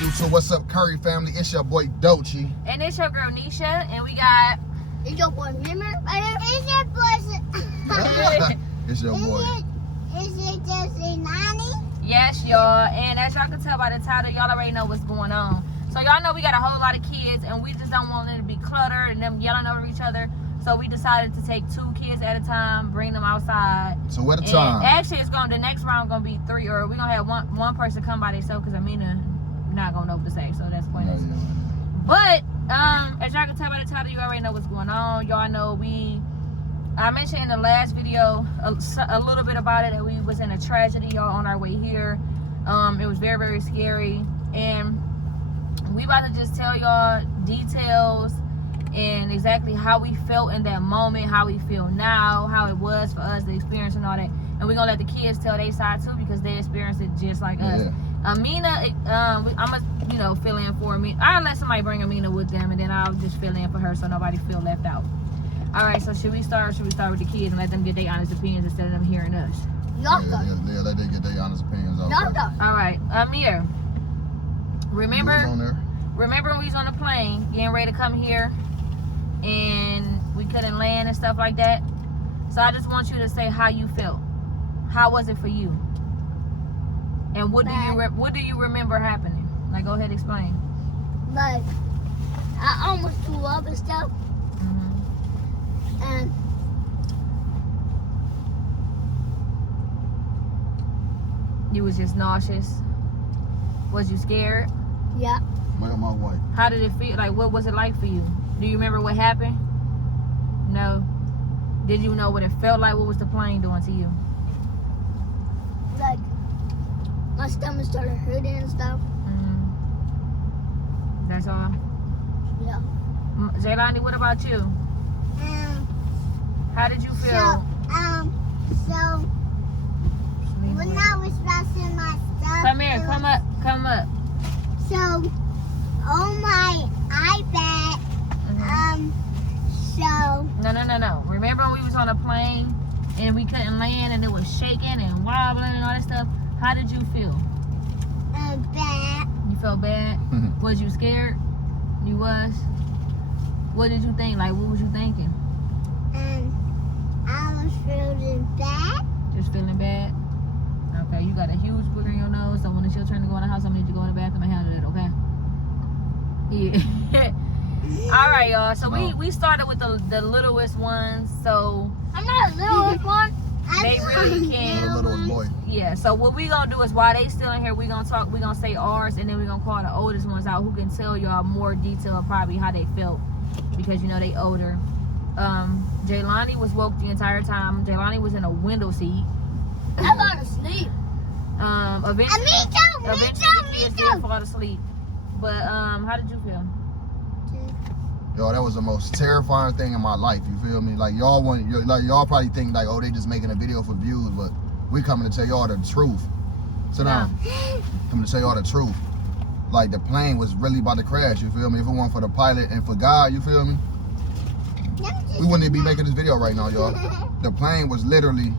do. So what's up, Curry family? It's your boy Dochi. And it's your girl Nisha. And we got... It's your boy Mimmer. It's your boy. It's your boy. Is it just a nanny? Yes, y'all. And as y'all can tell by the title, y'all already know what's going on. So y'all know we got a whole lot of kids, and we just don't want them to be cluttered and them yelling over each other. So we decided to take 2 kids at a time, bring them outside. 2 at a time. Actually, the next round gonna be 3, or we're gonna have one person come by themselves because Amina not gonna know what to say, so that's pointless. Yeah. But as y'all can tell by the title, you already know what's going on. Y'all know I mentioned in the last video a little bit about it, that we was in a tragedy, y'all, on our way here. It was very, very scary, and we about to just tell y'all details and exactly how we felt in that moment, how we feel now, how it was for us, the experience and all that. And we're gonna let the kids tell their side too, because they experienced it just like us. Amina, I'm gonna fill in for me. I'll let somebody bring Amina with them, and then I'll just fill in for her so nobody feel left out. All right, so should we start with the kids and let them get their honest opinions instead of them hearing us? Yeah, let them get their honest opinions off. All right, Amir, remember when we was on the plane getting ready to come here and we couldn't land and stuff like that? So I just want you to say how you felt. How was it for you? And what do you remember happening? Like, go ahead, explain. Like, I almost threw up and stuff. And you was just nauseous. Was you scared? Yeah. My wife. How did it feel? Like, what was it like for you? Do you remember what happened? No. Did you know what it felt like? What was the plane doing to you? Like, my stomach started hurting and stuff. That's all? Yeah. Jaylani, what about you? How did you feel? So when I was washing my stuff. Come here, come up. So on my iPad, so. No. Remember when we was on a plane and we couldn't land and it was shaking and wobbling and all that stuff? How did you feel? Bad. You felt bad? Was you scared? You was? What did you think? Like, what was you thinking? I was feeling bad. Just feeling bad? Okay, you got a huge booger in your nose, so when it's your turn to go in the house, I'm gonna need you to go in the bathroom and handle it, okay? Yeah. All right, y'all. So we started with the littlest ones. So I'm not a littlest one. They really can. The littlest boy. Yeah. So what we gonna do is, while they still in here, we gonna talk. We gonna say ours, and then we gonna call the oldest ones out, who can tell y'all more detail, probably how they felt, because they older. Jaylani was woke the entire time. Jaylani was in a window seat. I fell asleep. Eventually the kids Me did too. fall asleep. But how did you feel? Yo, that was the most terrifying thing in my life. You feel me? Like y'all probably think like, oh, they just making a video for views, but we coming to tell y'all the truth. Sit down. Coming to tell y'all the truth. Like, the plane was really about to crash. You feel me? If it weren't for the pilot and for God, you feel me? We wouldn't even be making this video right now, y'all. The plane was literally,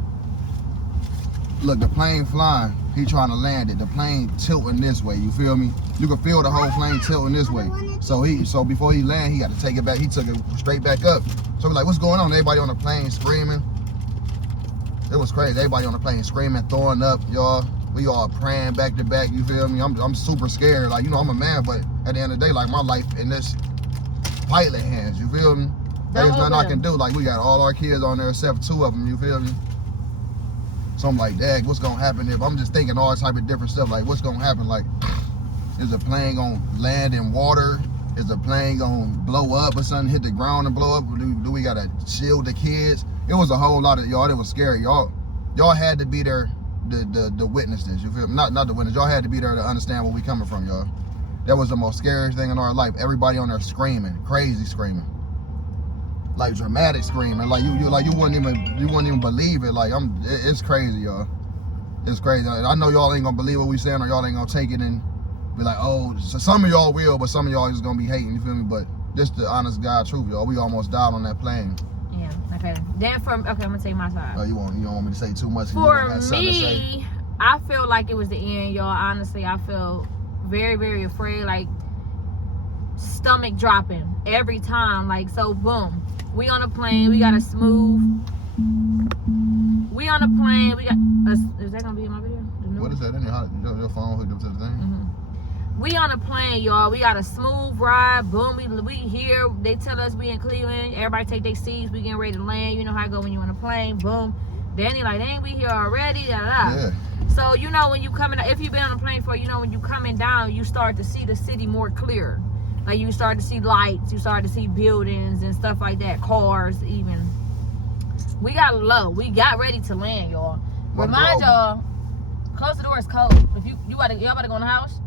look, the plane flying. He trying to land it. The plane tilting this way. You feel me? You can feel the whole plane tilting this way. So before he land, he had to take it back. He took it straight back up. So we're like, what's going on? Everybody on the plane screaming. It was crazy. Everybody on the plane screaming, throwing up, y'all. We all praying back to back. You feel me? I'm super scared. Like, I'm a man, but at the end of the day, like, my life in this pilot hands. You feel me? There's nothing I can do. Like, we got all our kids on there except 2 of them. You feel me? So I'm like, dang, what's gonna happen if I'm just thinking all type of different stuff? Like, what's gonna happen? Like, is the plane gonna land in water? Is the plane gonna blow up or something, hit the ground and blow up? Do we gotta shield the kids? It was a whole lot of, y'all, it was scary. Y'all had to be there to witness this. You feel me? Not the witness. Y'all had to be there to understand where we coming from, y'all. That was the most scariest thing in our life. Everybody on there screaming, crazy screaming. Like, dramatic screaming, like you wouldn't even believe it. Like, it's crazy, y'all. It's crazy. I know y'all ain't gonna believe what we saying, or y'all ain't gonna take it and be like, oh. So some of y'all will, but some of y'all just gonna be hating. You feel me? But just the honest God truth, y'all. We almost died on that plane. Yeah. Okay. Then I'm gonna take my side. Oh, you don't want me to say too much? For me, I feel like it was the end, y'all. Honestly, I feel very, very afraid, like stomach dropping every time. Like, so boom, we on a plane, we got a smooth. We on a plane, we got is that gonna be in my video? What is that in your phone hooked up to the thing? We on a plane, y'all. We got a smooth ride. Boom, we here. They tell us we in Cleveland. Everybody take their seats. We getting ready to land. You know how I go when you on a plane. Boom. Danny like, dang, we here already. Da, da, da. Yeah. So you know when you coming, if you've been on a plane before, you know when you coming down, you start to see the city more clear. Like you start to see lights. You start to see buildings and stuff like that. Cars even. We got low. We got ready to land, y'all. Remind y'all, close the door. It's cold. If y'all about to go in the house.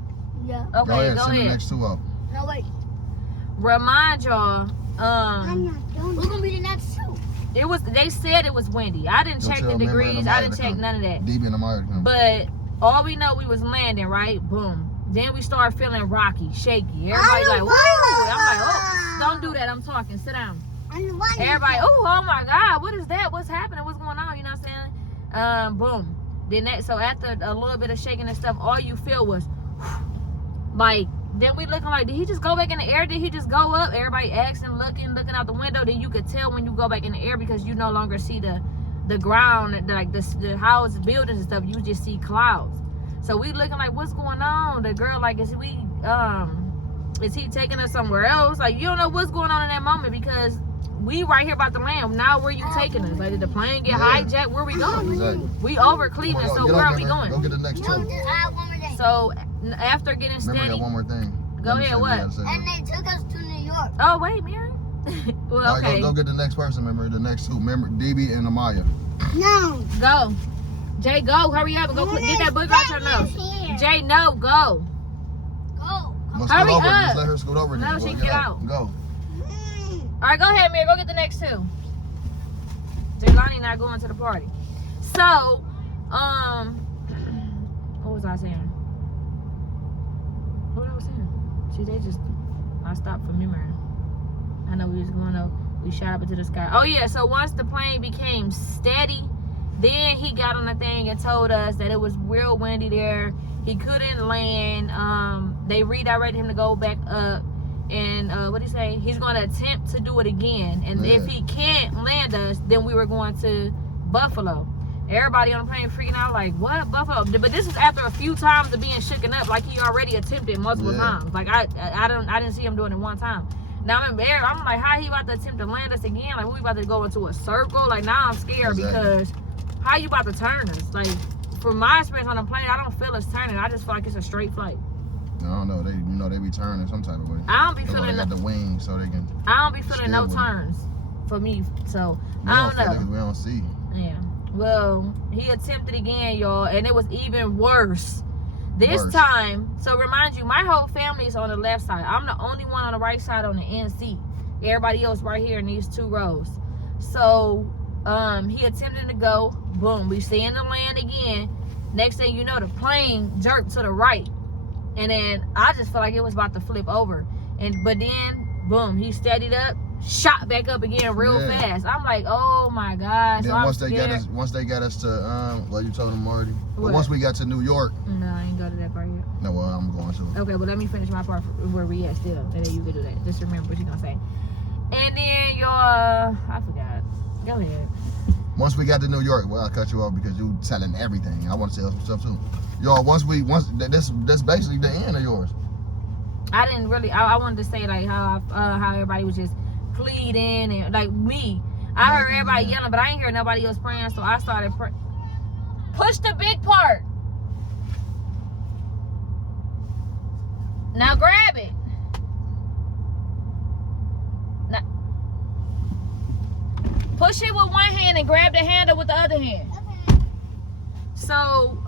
Yeah. Okay, go ahead. Send the next two up. No, wait. Remind y'all, We're gonna be the next two. it was. They said it was windy. I didn't check the degrees. I didn't check none of that. DB and Amaya to come. But all we know, we was landing, right? Boom. Then we started feeling rocky, shaky. Everybody like, whoa. I'm like, oh, don't do that. I'm talking. Sit down. Everybody, oh my God, what is that? What's happening? What's going on? You know what I'm saying? Boom. Then so after a little bit of shaking and stuff, all you feel was like, then we looking like, did he just go back in the air? Did he just go up? Everybody asking, looking out the window. Then you could tell when you go back in the air because you no longer see the ground, like the houses, buildings and stuff. You just see clouds. So we looking like, what's going on? The girl like, is he taking us somewhere else? Like, you don't know what's going on in that moment because we right here about to land. Now where you taking us? Like, did the plane get hijacked? Where we going? Exactly. We over Cleveland, so where are we going? Go get the next two. So after getting Remember, I steady, got one more thing. go ahead. What? And they took us to New York. Oh wait, Mary. Well, All right, okay. go get the next person. Remember the next two. Remember DB and Amaya. No. Go. Jay, go. Hurry up and go get that book out your nose. Jay, no, go. Go. Go Hurry scoot over. up. Just let her scoot over. No, then. she Go, can get out. Go. All right, go ahead, Mary. Go get the next two. Jelani not going to the party. So, what was I saying? What I was saying? See, I stopped for memory. I know we was going up. We shot up into the sky. Oh yeah. So once the plane became steady, then he got on the thing and told us that it was real windy there. He couldn't land. They redirected him to go back up. And what did he say? He's going to attempt to do it again. And if he can't land us, then we were going to Buffalo. Everybody on the plane freaking out like, what? Buffalo? But this is after a few times of being shooken up. Like he already attempted multiple times. Like I didn't see him doing it one time. Now I'm embarrassed. I'm like, how he about to attempt to land us again? Like we about to go into a circle? Like now I'm scared because how you about to turn us? Like from my experience on the plane, I don't feel us turning. I just feel like it's a straight flight. I don't know. They be turning some type of way. I don't be feeling the wings so they can. I don't be feeling no turns for me. So I don't know. We don't see. Yeah. Well, he attempted again, y'all, and it was even worse. This time, so remind you, my whole family is on the left side. I'm the only one on the right side on the end seat. Everybody else right here in these two rows. So he attempted to go. Boom. We seeing the land again. Next thing you know, the plane jerked to the right. And then I just felt like it was about to flip over. But then, boom, he steadied up, shot back up again real fast. I'm like, oh my God. Then so once they got us to well, you told them already. But What? once we got to New York. No, I ain't go to that part yet. No, well, I'm going to. Okay, well let me finish my part where we at still, and then you can do that. Just remember what you're gonna say. And then I forgot. Go ahead. Once we got to New York, well, I cut you off because you telling everything. I want to tell some stuff too. Y'all, that's basically the end of yours. I didn't really. I wanted to say like how everybody was just pleading and like me. I heard everybody yelling, but I ain't hear nobody else praying, so I started push the big part. Now grab it. Now push it with one hand and grab the handle with the other hand. So,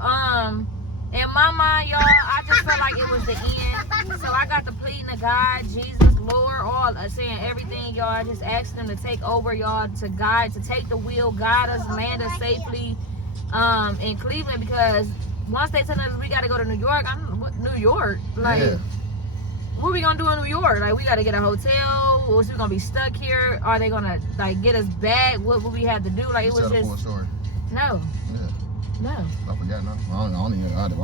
in my mind, y'all, I just felt like it was the end. So I got the pleading to God, Jesus, Lord, all saying everything, y'all. Just asking them to take over, y'all, to take the wheel, guide us, land us safely in Cleveland. Because once they tell us we got to go to New York, New York? Like, what are we going to do in New York? Like, we got to get a hotel? Or is we going to be stuck here? Are they going to, like, get us back? What would we have to do? Like, it was just... Full story. No. Yeah. No. I forgot. No. I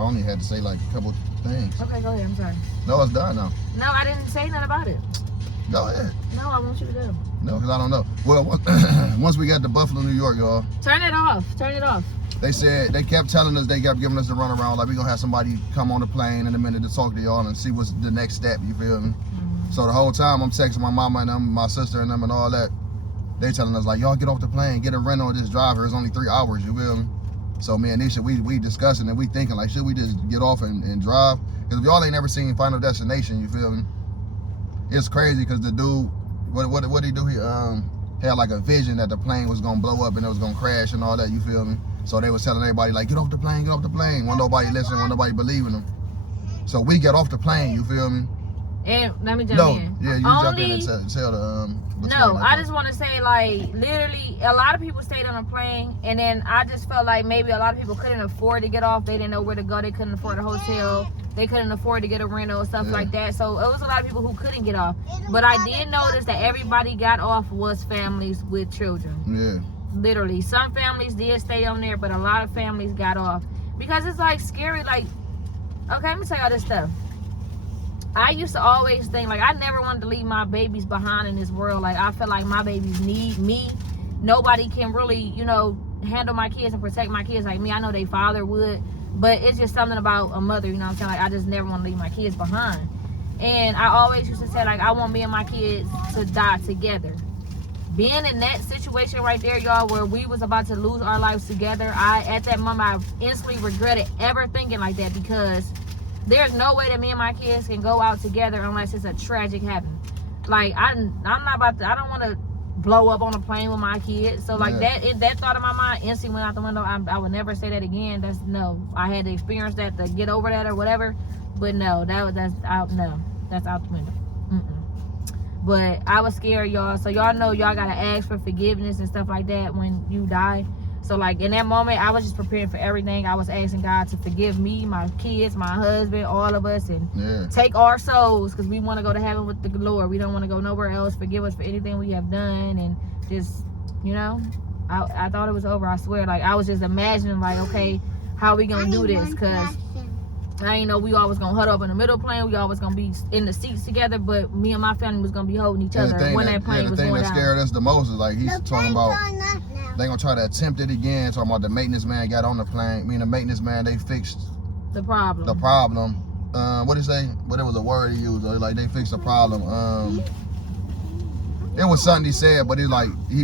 only had to say like a couple things. Okay, go ahead. I'm sorry. No, it's done now. No, I didn't say nothing about it. Go ahead. No, I want you to go. No, because I don't know. Well, once we got to Buffalo, New York, y'all, Turn it off. Turn it off. they said, they kept telling us, they kept giving us the runaround, like we gonna have somebody come on the plane in a minute to talk to y'all and see what's the next step, you feel me? So the whole time I'm texting my mama and them, my sister and them and all that, they telling us like, y'all get off the plane, get a rental of this driver, it's only 3 hours, you feel me? So me and Nisha, we discussing and we thinking like, should we just get off and drive? Because if y'all ain't never seen Final Destination, you feel me? It's crazy because the dude, what did he do? He had like a vision that the plane was gonna blow up and it was gonna crash and all that, you feel me? So they was telling everybody like, get off the plane, get off the plane. When nobody listening, when nobody believing them. So we get off the plane, you feel me? And let me jump in. Yeah, you jump in and tell the No, I just want to say, like, literally, a lot of people stayed on a plane, and then I just felt like maybe a lot of people couldn't afford to get off. They didn't know where to go. They couldn't afford a hotel. They couldn't afford to get a rental, stuff like that. So it was a lot of people who couldn't get off. But I did notice that everybody got off was families with children. Yeah. Literally. Some families did stay on there, but a lot of families got off. Because it's, like, scary. Like, okay, let me tell y'all this stuff. I used to always think, like, I never wanted to leave my babies behind in this world. Like, I feel like my babies need me. Nobody can really, you know, handle my kids and protect my kids like me. I know their father would, but it's just something about a mother, you know what I'm saying? Like, I just never want to leave my kids behind. And I always used to say, like, I want me and my kids to die together. Being in that situation right there, y'all, where we was about to lose our lives together, at that moment, I instantly regretted ever thinking like that, because there's no way that me and my kids can go out together unless it's a tragic happen. Like, I'm not about to, I don't want to blow up on a plane with my kids. So, like, that thought in my mind instantly went out the window. I would never say that again. No. I had to experience that to get over that or whatever. But no, that's out the window. But I was scared, y'all. So y'all know y'all gotta ask for forgiveness and stuff like that when you die. So, like, in that moment, I was just preparing for everything. I was asking God to forgive me, my kids, my husband, all of us, and take our souls, because we want to go to heaven with the Lord. We don't want to go nowhere else. Forgive us for anything we have done, and just, you know, I thought it was over. I swear. Like, I was just imagining, like, okay, how we gonna do this? Because I ain't know we always gonna huddle up in the middle plane. We always gonna be in the seats together, but me and my family was gonna be holding each other when that plane was going down. The thing that scared us the most is, like, he's talking about they gonna try to attempt it again. Talking about the maintenance man got on the plane. I mean, the maintenance man, they fixed the problem. What did he say? But it was a word he used. Like, they fixed the problem. It was something he said, but he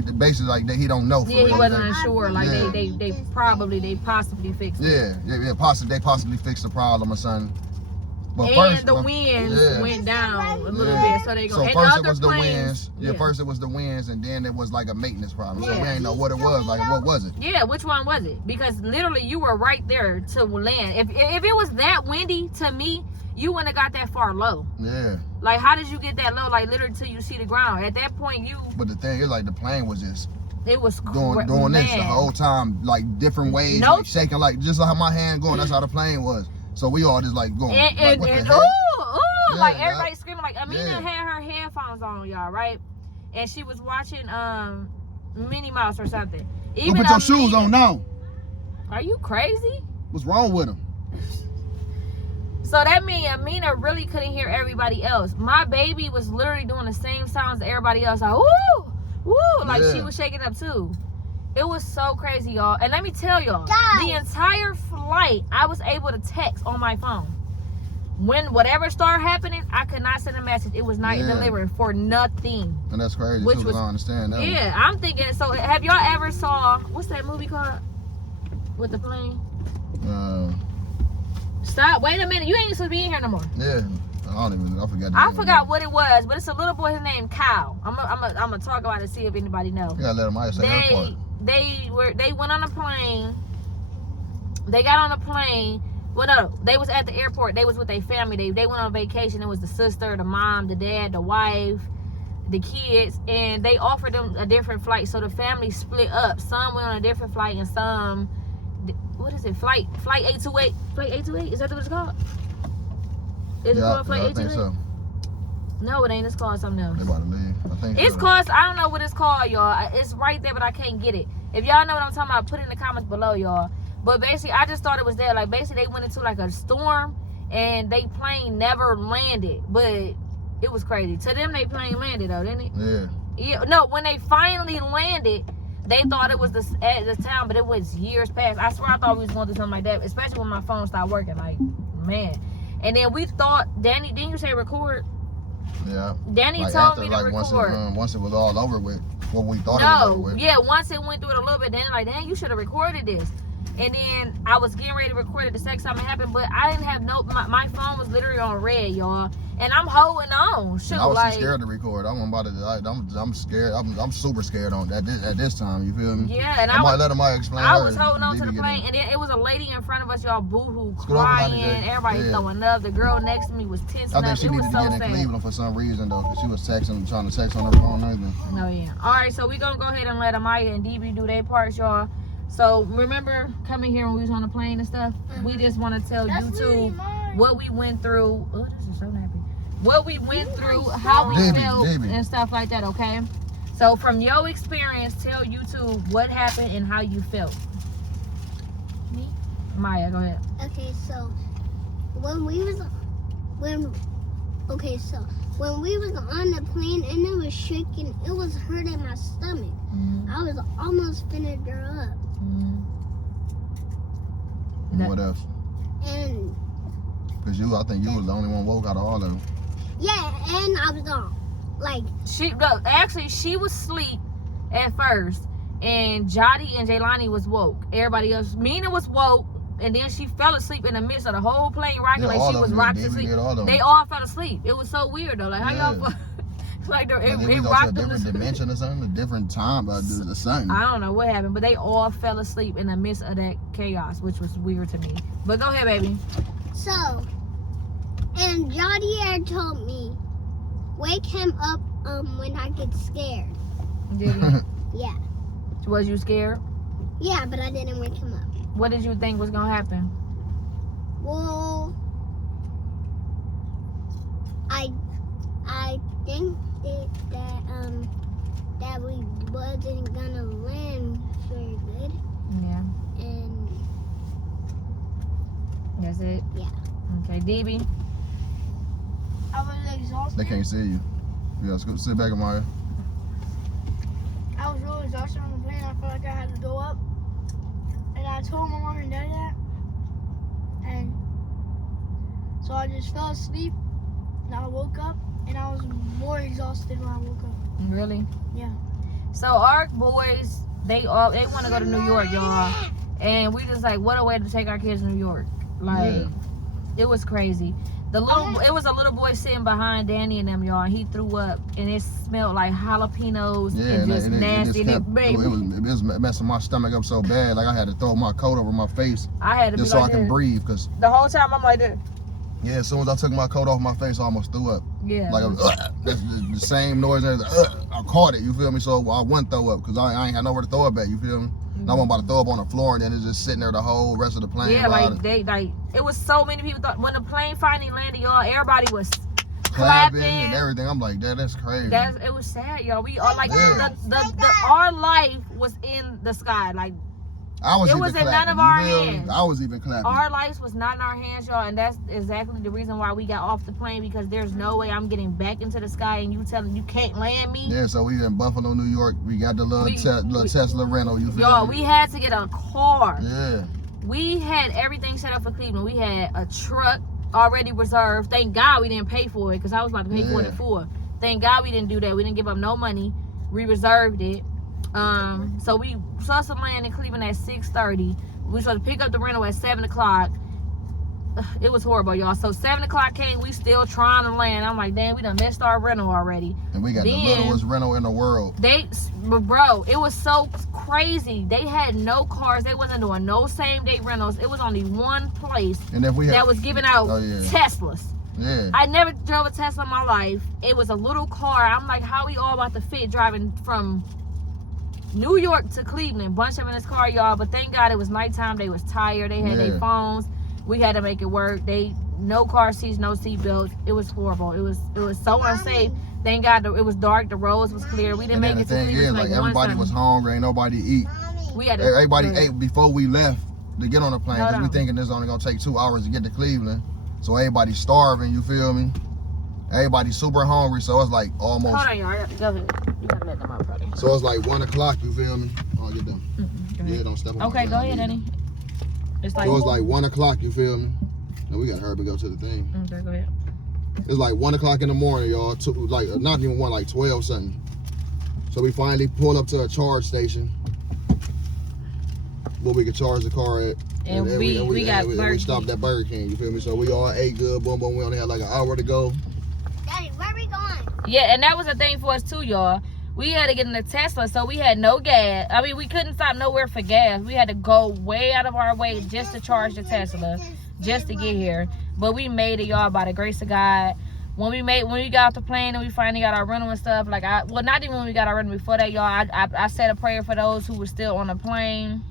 basically like he don't know. He wasn't sure. Like, they possibly fixed it. Yeah, possibly they possibly fixed the problem or something. But and the winds went down a little bit, so they go. So first it was the winds. First it was the winds, and then it was like a maintenance problem. So we ain't know what it was. Like, what was it? Yeah, which one was it? Because literally you were right there to land. If it was that windy, to me, you wouldn't have got that far low. Yeah. Like, how did you get that low? Like, literally till you see the ground. At that point, you. But the thing is, like, the plane was just. It was doing this the whole time, like different ways, like shaking, like just like how my hand going. That's how the plane was. So we all just like going. Like everybody screaming. Like, Amina had her headphones on, y'all, right? And she was watching Minnie Mouse or something. Even put your shoes on now. Are you crazy? What's wrong with them? So that means Amina really couldn't hear everybody else. My baby was literally doing the same sounds that everybody else. Like, woo, woo, like she was shaking up too. It was so crazy, y'all. And let me tell y'all, the entire flight, I was able to text on my phone. When whatever started happening, I could not send a message. It was not delivered for nothing. And that's crazy. Which was, I understand that. Yeah, I'm thinking. So, have y'all ever saw what's that movie called with the plane? Stop! Wait a minute. You ain't supposed to be in here no more. Yeah, I forgot what it was, but it's a little boy. His name Kyle. I'm gonna talk about it, see if anybody knows. You gotta let him out. They went on a plane. They got on a plane. Well, no, they was at the airport. They was with their family. They went on vacation. It was the sister, the mom, the dad, the wife, the kids, and they offered them a different flight. So the family split up. Some went on a different flight, and some, what is it? Flight 828. Flight 828. Is that what it's called? Is it called Flight 828? I think so. No, it ain't. It's called something else. They about to leave. I think it's called, I don't know what it's called, y'all. It's right there, but I can't get it. If y'all know what I'm talking about, put it in the comments below, y'all. But basically, I just thought it was there. Like, basically, they went into like a storm, and they plane never landed, but it was crazy. To them, they plane landed though, didn't it? Yeah. Yeah. No, when they finally landed, they thought it was at the town, but it was years past. I swear I thought we was going through something like that, especially when my phone started working. Like, man. And then we thought, Danny, didn't you say record? Yeah. Danny like told after, me to like record. once it was all over with, what we thought it was over with. Yeah, once it went through it a little bit, then like, dang, you should have recorded this. And then I was getting ready to record it the second time it happened, but I didn't have my phone was literally on red, y'all. And I'm holding on. Shoot, I was like, too scared to record. I'm scared. I'm super scared on at this time. You feel me? Yeah, and let him explain. I was holding on to the plane, and then it was a lady in front of us, y'all, boo-hoo, crying. Everybody throwing up. The girl next to me was tensing up. I think she needed to get in Cleveland for some reason though, because she was trying to text on her phone and everything. No, yeah. All right, so we gonna go ahead and let Amaya and DB do their parts, y'all. So remember coming here when we was on the plane and stuff? We just want to tell YouTube what we went through. Oh, this is so nappy. What we went through, how we felt, and stuff like that, okay? So from your experience, tell YouTube what happened and how you felt. Me? Maya, go ahead. Okay, so when we was on the plane and it was shaking, it was hurting my stomach. I was almost finna throw up. What else? And because I think you was the only one woke out of all of them. yeah, and I was on. Like She was asleep at first, and Jody and Jaylani was woke. Everybody else, Mina was woke, and then she fell asleep in the midst of the whole plane rocking, like she was rocking to sleep. They all fell asleep. It was so weird though. Like how y'all like it rocked them to different dimension or something, a different time, the sun. I don't know what happened, but they all fell asleep in the midst of that chaos, which was weird to me. But go ahead, baby. so, and Jody had told me, wake him up when I get scared. Did he? Yeah. Was you scared? Yeah, but I didn't wake him up. What did you think was gonna happen? Well, I think that we wasn't gonna land very good, Yeah. and That's it? Yeah. Okay, DB. I was exhausted. They can't see you. Yeah, sit back, Amaya. I was really exhausted on the plane. I felt like I had to go up, and I told my mom and dad that, and so I just fell asleep. And I woke up, and I was more exhausted when I woke up. Really? Yeah. So our boys, they want to go to New York, y'all, and we just like, what a way to take our kids to New York. Like, it was crazy. It was a little boy sitting behind Danny and them, y'all. And he threw up, and it smelled like jalapenos and just nasty. It was messing my stomach up so bad, like I had to throw my coat over my face. I had to just be so like I can breathe, cause the whole time I'm like this. Yeah, as soon as I took my coat off my face, I almost threw up. Yeah. Like that's the same noise. I caught it. You feel me? So I wouldn't throw up, cause I ain't had nowhere to throw up at. You feel me? And I wasn't about to throw up on the floor, and then it's just sitting there the whole rest of the plane. Yeah, it was so many people thought when the plane finally landed, y'all, everybody was clapping and everything. I'm like, that's crazy. It was sad, y'all. We all like our life was in the sky, like. It was in none of our hands. I was even clapping. Our lives was not in our hands, y'all, and that's exactly the reason why we got off the plane, because there's no way I'm getting back into the sky and you telling you can't land me. Yeah, so we in Buffalo, New York. We got the little Tesla rental. You feel y'all, me? we had to get a car. Yeah. We had everything set up for Cleveland. We had a truck already reserved. Thank God we didn't pay for it, because I was about to pay for it at 4. Thank God we didn't do that. We didn't give up no money. We reserved it. So we supposed to land in Cleveland at 6:30. We were supposed to pick up the rental at 7 o'clock. It was horrible, y'all. So 7 o'clock came, we still trying to land. I'm like, damn, we done missed our rental already. And we got the littlest rental in the world. Bro, it was so crazy. They had no cars. They wasn't doing no same day rentals. It was only one place that was giving out Teslas. Yeah. I never drove a Tesla in my life. It was a little car. I'm like, how we all about to fit driving from New York to Cleveland? Bunch of them in this car, y'all. But thank God it was nighttime. They was tired. They had their phones. We had to make it work. No car seats, no seat belts. It was horrible. It was so unsafe. Thank God it was dark. The roads was clear. We didn't make it to Cleveland. Like everybody was hungry. Ain't nobody eat. Everybody ate before we left to get on the plane, because we thinking this only gonna take 2 hours to get to Cleveland. So everybody's starving, you feel me? Everybody's super hungry, so it's like almost. Hold on, y'all. Go ahead. You gotta let them out, brother. So it's like 1 o'clock, you feel me? Oh, get them. Yeah, don't step on Okay, my go ahead, Eddie. It's like. So it's like 1 o'clock, you feel me? Now we gotta hurry up and go to the thing. Okay, go ahead. It's like 1 o'clock in the morning, y'all. Like not even 1, like 12 something. So we finally pull up to a charge station where we could charge the car at. And we stopped at Burger King, you feel me? So we all ate good, boom, boom. We only had like an hour to go. Daddy, where are we going? Yeah, and that was a thing for us too, y'all. We had to get in a Tesla, so we had no gas. I mean, we couldn't stop nowhere for gas. We had to go way out of our way just to charge the Tesla, just to get here. But we made it, y'all, by the grace of God. When we got off the plane and we finally got our rental and stuff, like not even when we got our rental, before that, y'all, I said a prayer for those who were still on the plane.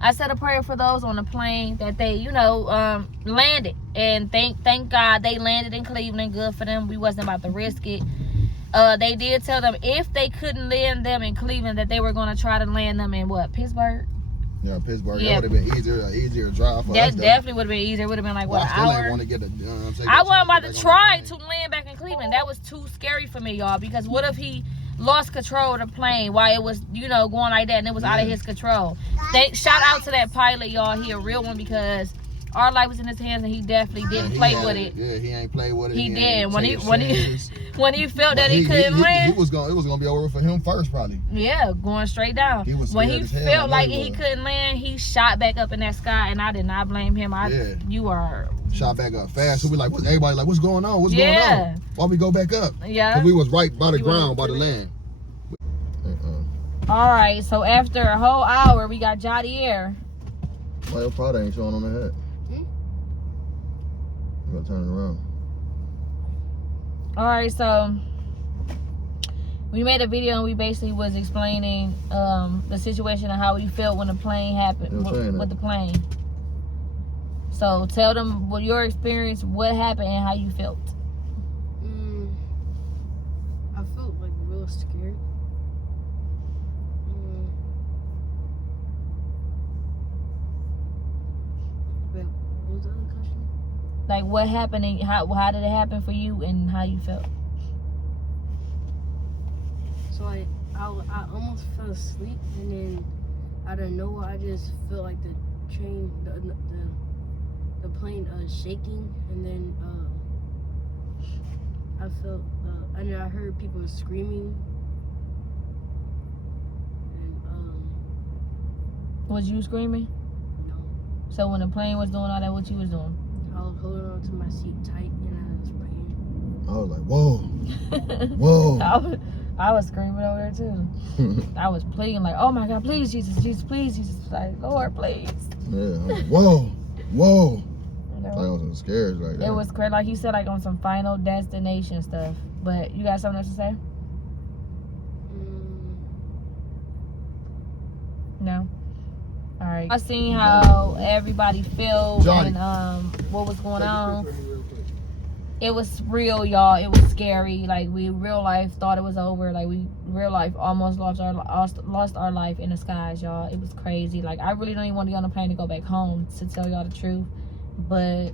I said a prayer for those on the plane that they, landed. And thank God they landed in Cleveland. Good for them. We wasn't about to risk it. They did tell them if they couldn't land them in Cleveland, that they were going to try to land them in what, Pittsburgh? Yeah, Pittsburgh. Yeah. That would have been easier drive for us. That definitely would have been easier. It would have been like, what, an hour? I want to get I wasn't about to try to land back in Cleveland. That was too scary for me, y'all. Because what if he lost control of the plane while it was, going like that and it was out of his control? Shout out to that pilot, y'all. He a real one because our life was in his hands and he definitely didn't play with it. Yeah, he ain't played with it. He did. When he felt that he couldn't land, it was gonna be over for him first, probably. Yeah, going straight down. When he felt like he couldn't land, he shot back up in that sky, and I did not blame him. You are shot back up fast. So we like, everybody like, what's going on? What's going on? Why we go back up? Yeah. 'Cause we was right by the ground, by the land. All right, so after a whole hour, we got Jadier. Why your product ain't showing on the head? You gotta turn it around. All right, so we made a video and we basically was explaining the situation and how we felt when the plane happened with the plane. So tell them what your experience, what happened, and how you felt. I felt like real scared. What was the other question? Like what happened and how did it happen for you and how you felt? So I almost fell asleep and then out of nowhere I just felt like the plane shaking, and then I felt and I heard people screaming, and Was you screaming? no. So when the plane was doing all that, what you was doing? I was holding on to my seat tight and I was praying. I was like, whoa, whoa. I was screaming over there too. I was pleading like, oh my God, please Jesus, please Jesus, like Lord, please. Yeah, like, whoa. I wasn't scared like that. It was crazy, like you said, like on some Final Destination stuff. But you got something else to say? No. All right. I seen how everybody felt and what was going on. It was real, y'all. It was scary. Like we real life thought it was over. Like we real life almost lost our life in the skies, y'all. It was crazy. Like I really don't even want to get on the plane to go back home, to tell y'all the truth. But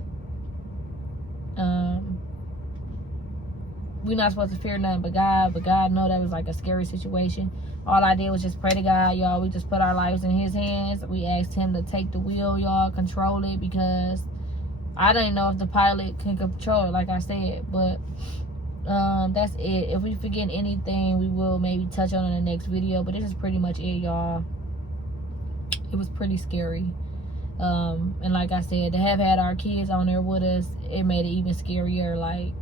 we're not supposed to fear nothing but God. But God know that was like a scary situation. All I did was just pray to God, y'all. We just put our lives in His hands. We asked Him to take the wheel, y'all, control it, because I didn't know if the pilot can control it, like I said. But that's it. If we forget anything, we will maybe touch on it in the next video. But this is pretty much it, y'all. It was pretty scary. And like I said, to have had our kids on there with us, it made it even scarier. Like,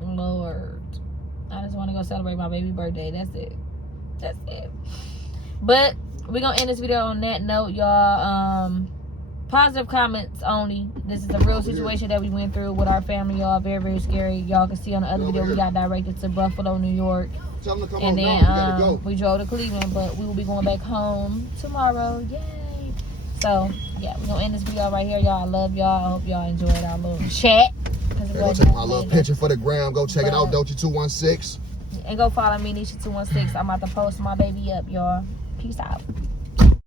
Lord, I just want to go celebrate my baby birthday. That's it. But we're gonna end this video on that note, y'all. Positive comments only. This is a real situation that we went through with our family, y'all. Very, very scary. Y'all can see on the other video we got directed to Buffalo, New York. And then we drove to Cleveland, but we will be going back home tomorrow. Yay! So yeah, we're gonna end this video right here, y'all. I love y'all. I hope y'all enjoyed our little chat. Go take my little picture for the gram. Go check it out, Dochi216. And go follow me, Nisha216. I'm about to post my baby up, y'all. Peace out.